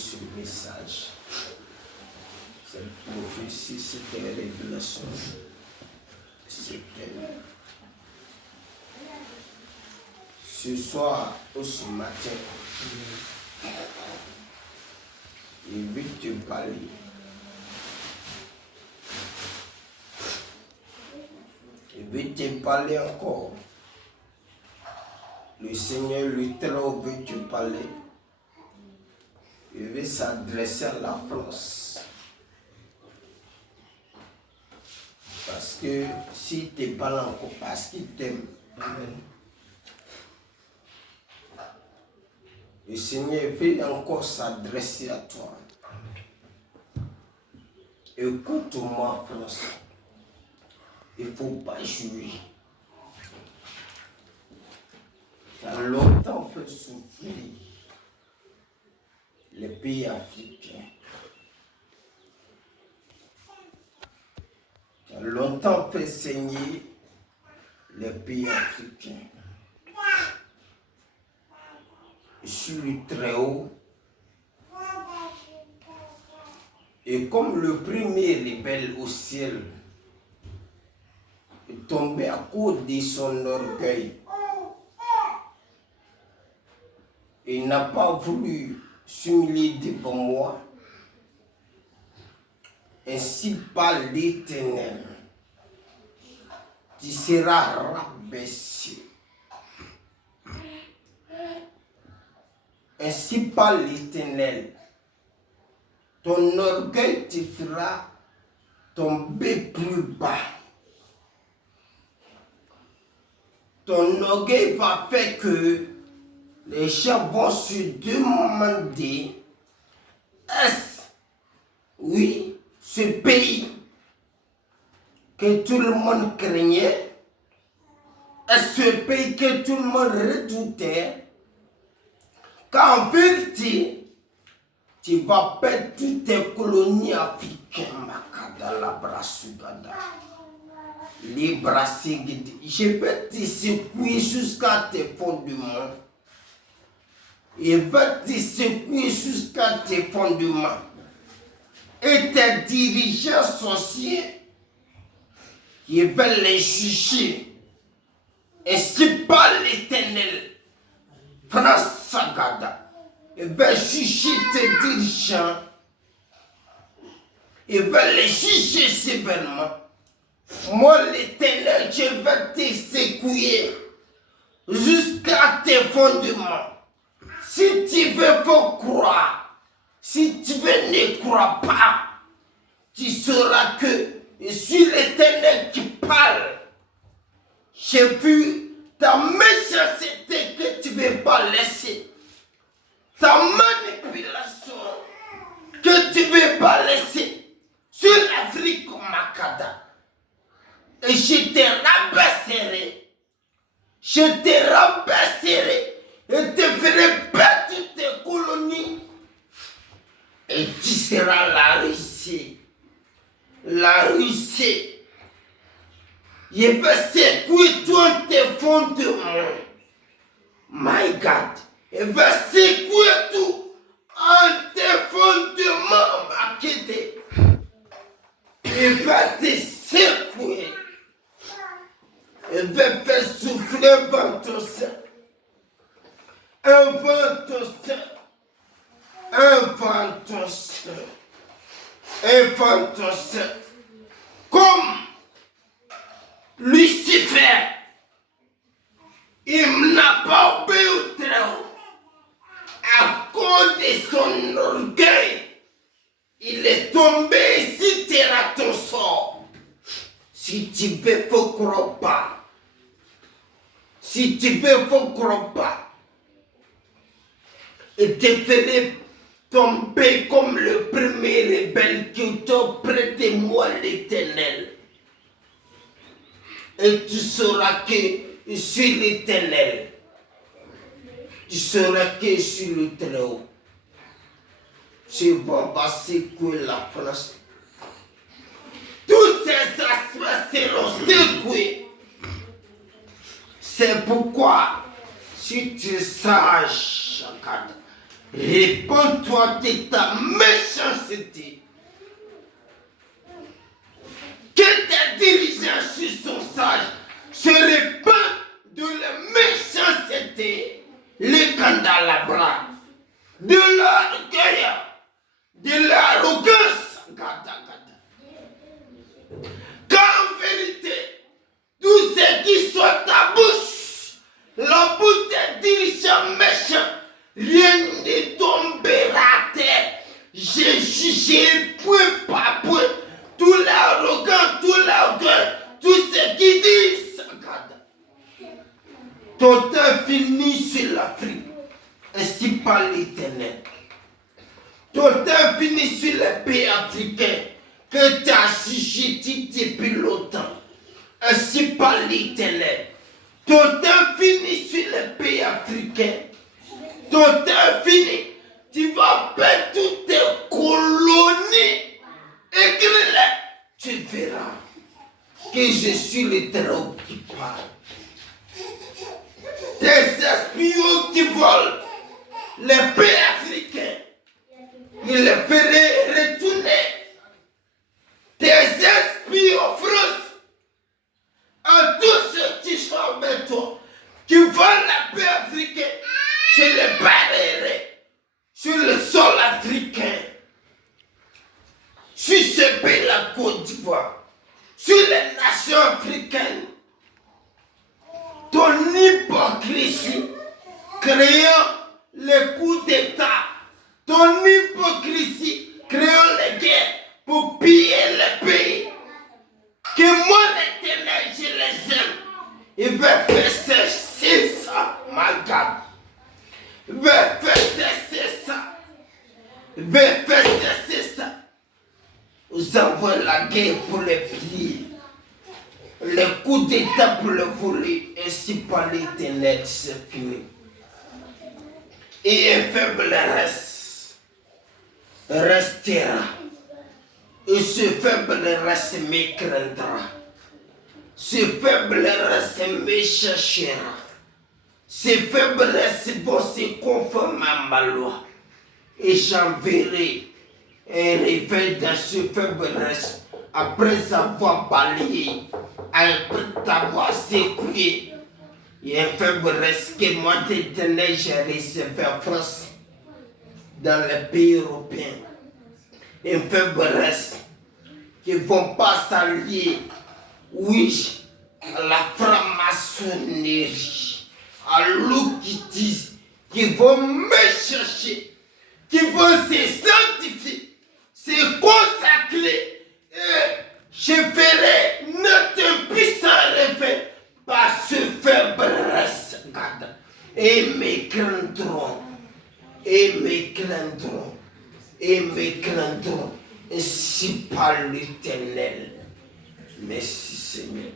ce message. Cette prophétie, cette révélation, ce soir ou ce matin, il veut te parler. Il veut te parler encore. Le Seigneur, le Très-Haut, veut te parler. Il veut s'adresser à la France. Parce que s'il te parle encore, parce qu'il t'aime. Le Seigneur veut encore s'adresser à toi. Écoute-moi, France. Il ne faut pas jouer. Ça a longtemps fait souffrir les pays africains. Ça a longtemps fait saigner les pays africains. Je suis le Très-Haut. Et comme le premier rebelle au ciel est tombé à cause de son orgueil, il n'a pas voulu s'humilier devant moi. Ainsi parle l'Éternel. Tu seras rabaissé. Ainsi parle l'Éternel. Ton orgueil te fera tomber plus bas. Ton orgueil va faire que les gens vont se demander, est-ce, oui, ce pays que tout le monde craignait, est-ce ce pays que tout le monde redoutait, qu'en vérité, tu vas perdre toutes tes colonies africaines, Makadala Brasugada, les Brassiguidi. Je vais te secouer jusqu'à tes fondements. Je vais te secouer jusqu'à tes fondements. Et tes dirigeants sorciers, je vais les juger. Et c'est pas l'Éternel. France Sagada. Il va juger tes dirigeants. Il va les juger sévèrement. Moi, l'Éternel, je vais te secouer jusqu'à tes fondements. Si tu veux, faut croire. Si tu veux, ne crois pas. Tu sauras que je suis l'Éternel qui parle. J'ai vu ta méchanceté que tu ne veux pas laisser. Ta manipulation que tu ne veux pas laisser sur l'Afrique Makada. Et je te rabaisserai. Je te rabaisserai et te ferai perdre tes colonies. Et tu seras la Russie. La Russie. Je vais secouer tous tes fondements. My God. Je vais secouer tout en tes fondements, Makede. Je vais te secouer. Je vais faire souffler un vent au sein. Un vent au sein. Un vent au sein. Un vent au sein. Comme Lucifer, il n'a pas obéi au Très-Haut. À cause de son orgueil, il est tombé ici, terre ton sort. Si tu veux, faut croire pas. Si tu veux, faut croire pas. Et te ferai tomber comme le premier rebelle qui est auprès de moi, l'Éternel. Et tu sauras que je suis l'Éternel. Tu sauras que je suis le Très-Haut. Je vais secouer la France. Tous ces aspects seront secoués. C'est pourquoi, si tu es sage, Réponds-toi de ta méchanceté. Que tes dirigeants sont sages se répandent de la méchanceté, les candelabres, de l'orgueil, de l'arrogance. Qu'en vérité, tout ce qui soit ta bouche, la bouche des dirigeants méchants, rien ne tombera à terre. J'ai jugé point par point tout l'arrogant, tout l'orgueil, tout ce qui disent. Ton temps finit sur l'Afrique, ainsi par l'Éternel. Ton temps finit sur les pays africains que tu as assujettis depuis longtemps, ainsi par l'Éternel. Ton temps finit sur les pays africains. Ton temps finit. Tu vas perdre toutes tes colonies. Écris-les. Tu verras que je suis l'Éternel qui parle. Tes espions qui volent les pays africains, il les ferait retourner. Tes espions France, à tous ceux qui sont avec toi, qui volent les pays africains, je les barrerai sur le sol africain, sur ce pays, la Côte d'Ivoire, sur les nations africaines. Ton hypocrisie créant les coups d'État, ton hypocrisie créant les guerres pour piller les pays. Que moi, l'Éternel, je les aime. Il va faire cesser ça, ma God. Il va faire cesser ça. Il va faire cesser ça. Vous envoyez la guerre pour les piller. Le coup d'État pour le voler, ainsi par l'Éternel, c'est fini. Et un faible restera. Et ce faible reste me craindra. Ce faible reste me cherchera. Ce faible reste vont se conformer à ma loi. Et j'enverrai un réveil dans ce faible reste après avoir balayé. Après t'avoir secoué, il y a un faible reste que moi, l'Éternel, j'ai réservé en France, dans les pays européens. Un faible reste qui ne vont pas s'allier, oui, à la franc-maçonnerie, à l'occultisme, qui vont me chercher, qui vont se sanctifier, se consacrer. Je ferai notre puissant réveil par ce faible reste, et me craindront, et me craindront, et me craindront, ainsi par l'Éternel. Merci Seigneur.